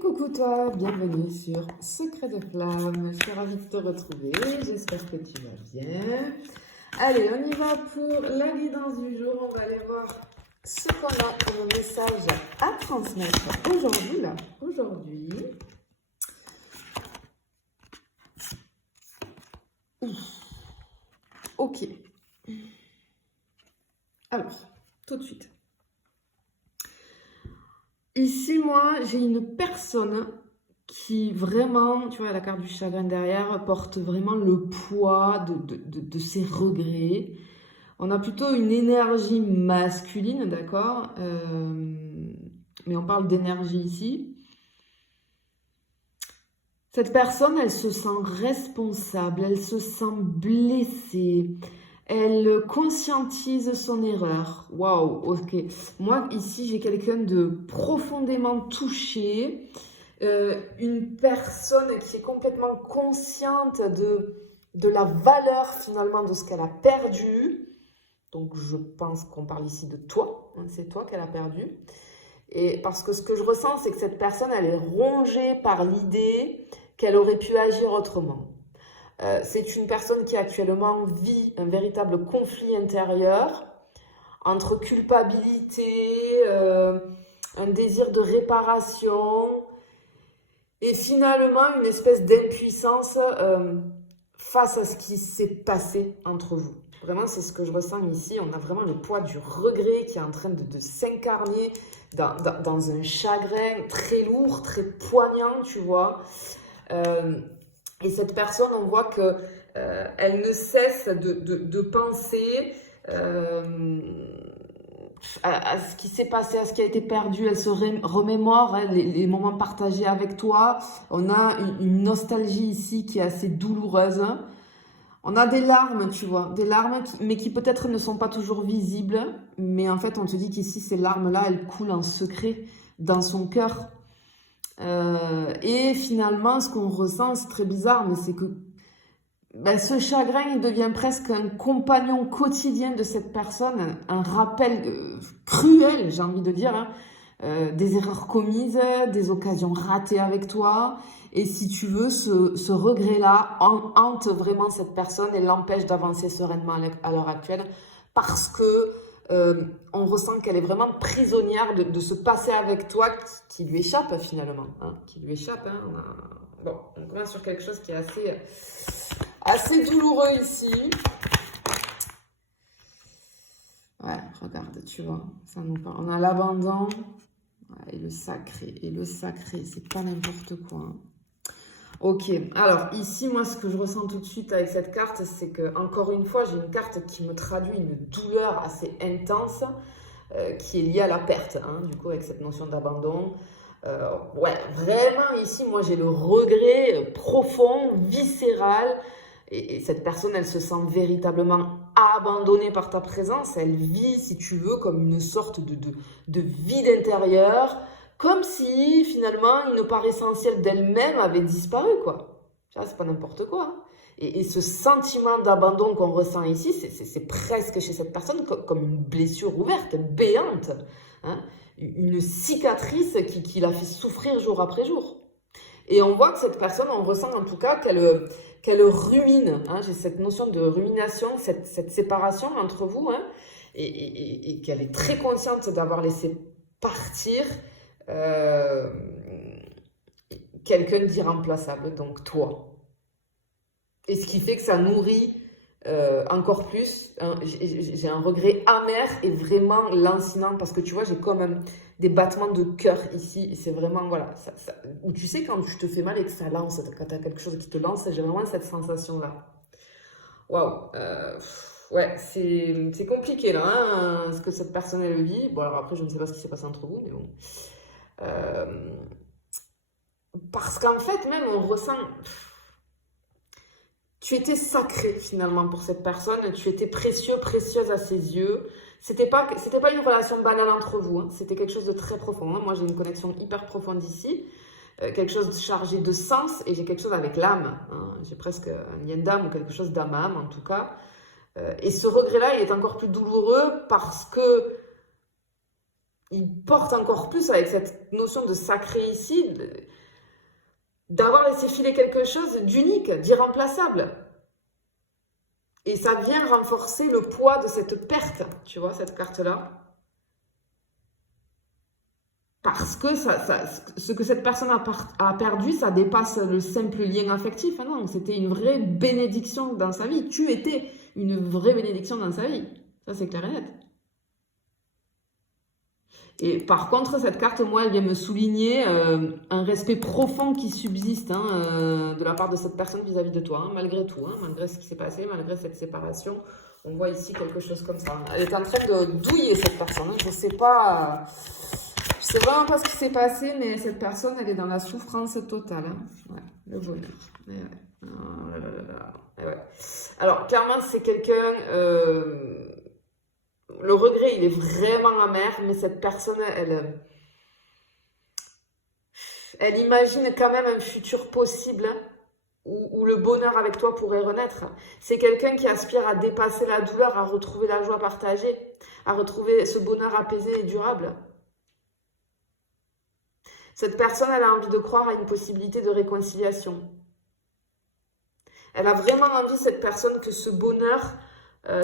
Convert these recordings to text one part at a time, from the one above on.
coucou toi, bienvenue sur Secret de Flamme. Je suis ravie de te retrouver, j'espère que tu vas bien. Allez, on y va pour la guidance du jour. On va aller voir ce qu'on a comme message à transmettre aujourd'hui. Ok. Alors, tout de suite. Ici, moi, j'ai une personne qui vraiment, tu vois, la carte du chagrin derrière, porte vraiment le poids de ses regrets. On a plutôt une énergie masculine, d'accord, mais on parle d'énergie ici. Cette personne, elle se sent responsable, elle se sent blessée, elle conscientise son erreur. Waouh, ok. Moi, ici, j'ai quelqu'un de profondément touché, une personne qui est complètement consciente de la valeur finalement de ce qu'elle a perdu. Donc, je pense qu'on parle ici de toi, hein, c'est toi qu'elle a perdu. Et parce que ce que je ressens, c'est que cette personne, elle est rongée par l'idée qu'elle aurait pu agir autrement. C'est une personne qui actuellement vit un véritable conflit intérieur entre culpabilité, un désir de réparation et finalement une espèce d'impuissance face à ce qui s'est passé entre vous. Vraiment, c'est ce que je ressens ici. On a vraiment le poids du regret qui est en train de s'incarner dans un chagrin très lourd, très poignant, tu vois. Et cette personne, on voit que elle ne cesse de penser à ce qui s'est passé, à ce qui a été perdu. Elle se remémore hein, les moments partagés avec toi. On a une nostalgie ici qui est assez douloureuse. On a des larmes, tu vois, des larmes, mais qui peut-être ne sont pas toujours visibles. Mais en fait, on te dit qu'ici, ces larmes-là, elles coulent en secret dans son cœur. Et finalement, ce qu'on ressent, c'est très bizarre, mais c'est que ce chagrin, il devient presque un compagnon quotidien de cette personne, un rappel cruel, j'ai envie de dire, hein, des erreurs commises, des occasions ratées avec toi. Et si tu veux, ce regret-là hante vraiment cette personne et l'empêche d'avancer sereinement à l'heure actuelle parce que on ressent qu'elle est vraiment prisonnière de ce passé avec toi qui lui échappe finalement. Hein, qui lui échappe. Hein, Bon, on commence sur quelque chose qui est assez douloureux ici. Ouais, regarde, tu vois, ça nous parle. On a l'abandon et le sacré. Et le sacré, c'est pas n'importe quoi. Hein. Ok, alors ici, moi, ce que je ressens tout de suite avec cette carte, c'est que, encore une fois, j'ai une carte qui me traduit une douleur assez intense qui est liée à la perte, hein, du coup, avec cette notion d'abandon. Ouais, vraiment, ici, moi, j'ai le regret profond, viscéral, et cette personne, elle se sent véritablement abandonnée par ta présence. Elle vit, si tu veux, comme une sorte de vide intérieur, comme si, finalement, une part essentielle d'elle-même avait disparu, quoi. Tu vois, c'est pas n'importe quoi. Hein. Et ce sentiment d'abandon qu'on ressent ici, c'est presque chez cette personne comme une blessure ouverte, béante. Hein, une cicatrice qui la fait souffrir jour après jour. Et on voit que cette personne, on ressent en tout cas qu'elle rumine. Hein, j'ai cette notion de rumination, cette séparation entre vous, hein, et qu'elle est très consciente d'avoir laissé partir quelqu'un d'irremplaçable, donc toi. Et ce qui fait que ça nourrit encore plus. Hein, j'ai un regret amer et vraiment lancinant parce que tu vois, j'ai quand même des battements de cœur ici. Et c'est vraiment, voilà, où tu sais quand tu te fais mal et que ça lance, quand tu as quelque chose qui te lance, j'ai vraiment cette sensation-là. Waouh! Ouais, c'est compliqué là, hein, ce que cette personne elle vit. Bon, alors après, je ne sais pas ce qui s'est passé entre vous, mais bon. Parce qu'en fait, même on ressent. Tu étais sacré finalement pour cette personne, tu étais précieux, précieuse à ses yeux. C'était pas une relation banale entre vous, hein. C'était quelque chose de très profond. Hein. Moi, j'ai une connexion hyper profonde ici, quelque chose de chargé de sens, et j'ai quelque chose avec l'âme. Hein. J'ai presque un lien d'âme ou quelque chose d'âme-âme en tout cas. Et ce regret-là, il est encore plus douloureux parce que il porte encore plus avec cette notion de sacré ici, d'avoir laissé filer quelque chose d'unique, d'irremplaçable. Et ça vient renforcer le poids de cette perte, tu vois, cette carte-là. Parce que ce que cette personne a perdu, ça dépasse le simple lien affectif. Hein, non, c'était une vraie bénédiction dans sa vie. Tu étais une vraie bénédiction dans sa vie. Ça, c'est clair et net. Et par contre, cette carte, moi, elle vient me souligner un respect profond qui subsiste de la part de cette personne vis-à-vis de toi, hein, malgré tout, hein, malgré ce qui s'est passé, malgré cette séparation. On voit ici quelque chose comme ça. Elle est en train de douiller, cette personne. Hein. Je sais pas... je sais vraiment pas ce qui s'est passé, mais cette personne, elle est dans la souffrance totale. Hein. Ouais, le bonheur. Ouais, ouais. Oh là là là là. Ouais. Alors, clairement, c'est quelqu'un... le regret, il est vraiment amer, mais cette personne, elle imagine quand même un futur possible où le bonheur avec toi pourrait renaître. C'est quelqu'un qui aspire à dépasser la douleur, à retrouver la joie partagée, à retrouver ce bonheur apaisé et durable. Cette personne, elle a envie de croire à une possibilité de réconciliation. Elle a vraiment envie, cette personne, que ce bonheur,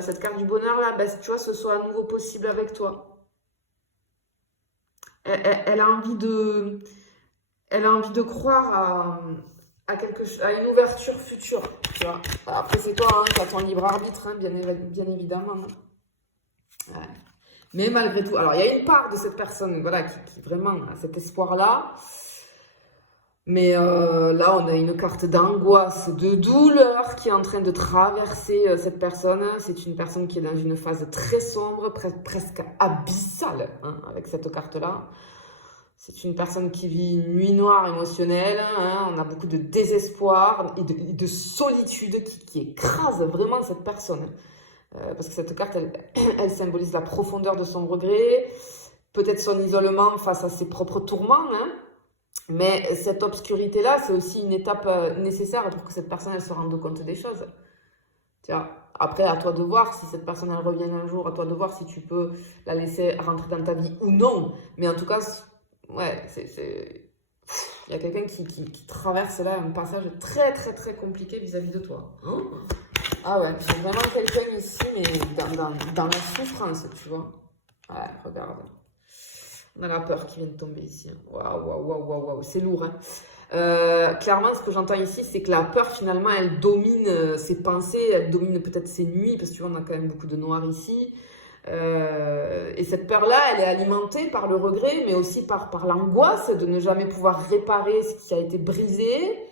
cette carte du bonheur là, ben, tu vois, ce soit à nouveau possible avec toi. Elle a envie de croire à une ouverture future, tu vois. Après, c'est toi, hein, tu as ton libre arbitre, hein, bien évidemment. Ouais. Mais malgré tout, alors il y a une part de cette personne, voilà, qui vraiment a cet espoir-là. Mais là, on a une carte d'angoisse, de douleur qui est en train de traverser cette personne. C'est une personne qui est dans une phase très sombre, presque abyssale, hein, avec cette carte-là. C'est une personne qui vit une nuit noire émotionnelle. Hein. On a beaucoup de désespoir et de solitude qui écrase vraiment cette personne. Parce que cette carte, elle symbolise la profondeur de son regret, peut-être son isolement face à ses propres tourments, hein. Mais cette obscurité-là, c'est aussi une étape nécessaire pour que cette personne elle se rende compte des choses. Tiens, après, à toi de voir si cette personne elle revient un jour, à toi de voir si tu peux la laisser rentrer dans ta vie ou non. Mais en tout cas, ouais, il y a quelqu'un qui traverse là un passage très très très compliqué vis-à-vis de toi. Hein? Ah ouais, c'est vraiment quelqu'un ici, mais dans la souffrance, tu vois. Ouais, regarde. On a la peur qui vient de tomber ici. Waouh, waouh, waouh, waouh, waouh, c'est lourd. Hein. Clairement, ce que j'entends ici, c'est que la peur, finalement, elle domine ses pensées, elle domine peut-être ses nuits, parce que tu vois, on a quand même beaucoup de noir ici. Et cette peur-là, elle est alimentée par le regret, mais aussi par l'angoisse de ne jamais pouvoir réparer ce qui a été brisé.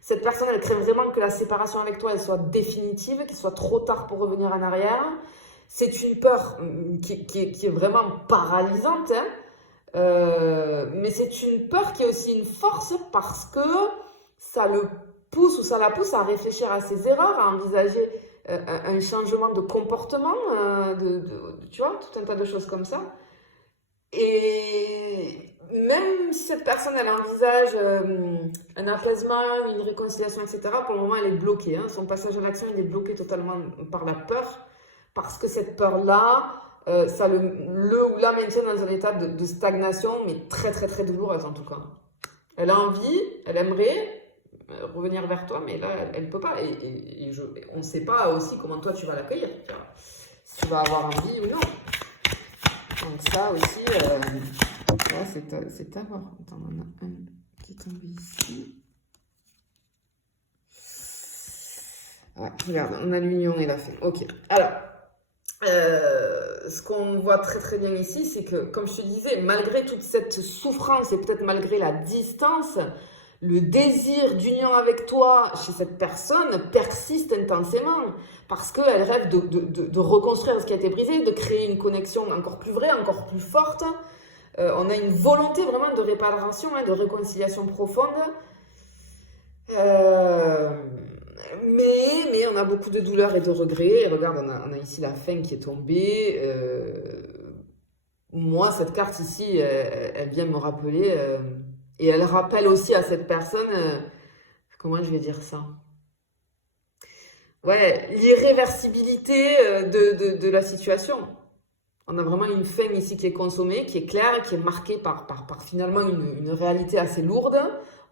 Cette personne, elle craint vraiment que la séparation avec toi, elle soit définitive, qu'il soit trop tard pour revenir en arrière. C'est une peur qui est vraiment paralysante, hein. Mais c'est une peur qui est aussi une force parce que ça le pousse ou ça la pousse à réfléchir à ses erreurs, à envisager un changement de comportement, tu vois, tout un tas de choses comme ça. Et même si cette personne, elle envisage un apaisement, une réconciliation, etc., pour le moment, elle est bloquée. Hein. Son passage à l'action, il est bloqué totalement par la peur, parce que cette peur-là, ça le ou la maintient dans un état de stagnation, mais très, très, très douloureuse en tout cas. Elle a envie, elle aimerait revenir vers toi, mais là, elle ne peut pas. Et on ne sait pas aussi comment toi, tu vas l'accueillir. Si tu vas avoir envie ou non. Donc ça aussi, c'est à voir. Attends, on a un qui tombe ici. Ouais, regarde, on a l'union et la fin. Ok, alors, ce qu'on voit très très bien ici, c'est que, comme je te disais, malgré toute cette souffrance et peut-être malgré la distance, le désir d'union avec toi chez cette personne persiste intensément parce qu'elle rêve de reconstruire ce qui a été brisé, de créer une connexion encore plus vraie, encore plus forte. On a une volonté vraiment de réparation, hein, de réconciliation profonde. Mais on a beaucoup de douleur et de regrets. Et regarde, on a ici la fin qui est tombée. Moi, cette carte ici, elle vient me rappeler... et elle rappelle aussi à cette personne, comment je vais dire ça? Ouais, l'irréversibilité de la situation. On a vraiment une fin ici qui est consommée, qui est claire, qui est marquée par finalement une réalité assez lourde.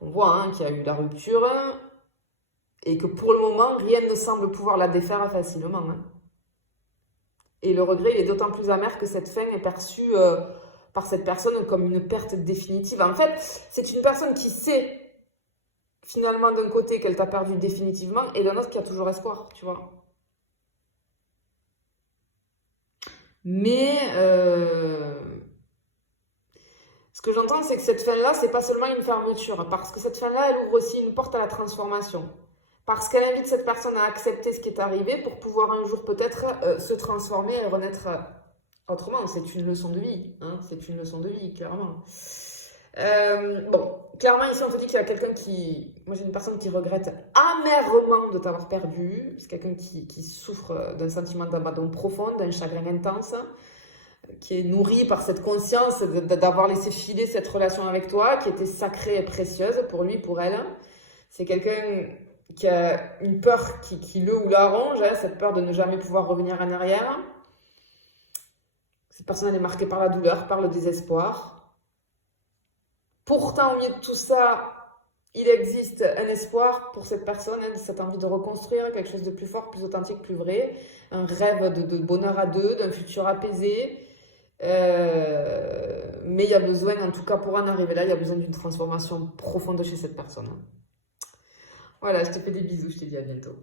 On voit hein, qu'il y a eu la rupture et que pour le moment, rien ne semble pouvoir la défaire facilement. Hein. Et le regret il est d'autant plus amer que cette fin est perçue par cette personne comme une perte définitive. En fait, c'est une personne qui sait finalement d'un côté qu'elle t'a perdu définitivement et d'un autre qui a toujours espoir, tu vois. Mais ce que j'entends, c'est que cette fin-là, c'est pas seulement une fermeture, parce que cette fin-là, elle ouvre aussi une porte à la transformation. Parce qu'elle invite cette personne à accepter ce qui est arrivé pour pouvoir un jour peut-être se transformer et renaître autrement. C'est une leçon de vie, hein, c'est une leçon de vie, clairement. Bon, clairement, ici, on te dit qu'il y a quelqu'un qui... Moi, j'ai une personne qui regrette amèrement de t'avoir perdu. C'est quelqu'un qui souffre d'un sentiment d'abandon profond, d'un chagrin intense, qui est nourri par cette conscience d'avoir laissé filer cette relation avec toi, qui était sacrée et précieuse pour lui, pour elle. C'est quelqu'un qui a une peur qui le ou la ronge, hein, cette peur de ne jamais pouvoir revenir en arrière. Cette personne, elle est marquée par la douleur, par le désespoir. Pourtant, au milieu de tout ça, il existe un espoir pour cette personne, hein, cette envie de reconstruire quelque chose de plus fort, plus authentique, plus vrai, un rêve de bonheur à deux, d'un futur apaisé. Mais il y a besoin, en tout cas pour en arriver là, il y a besoin d'une transformation profonde chez cette personne. Voilà, je te fais des bisous, je te dis à bientôt.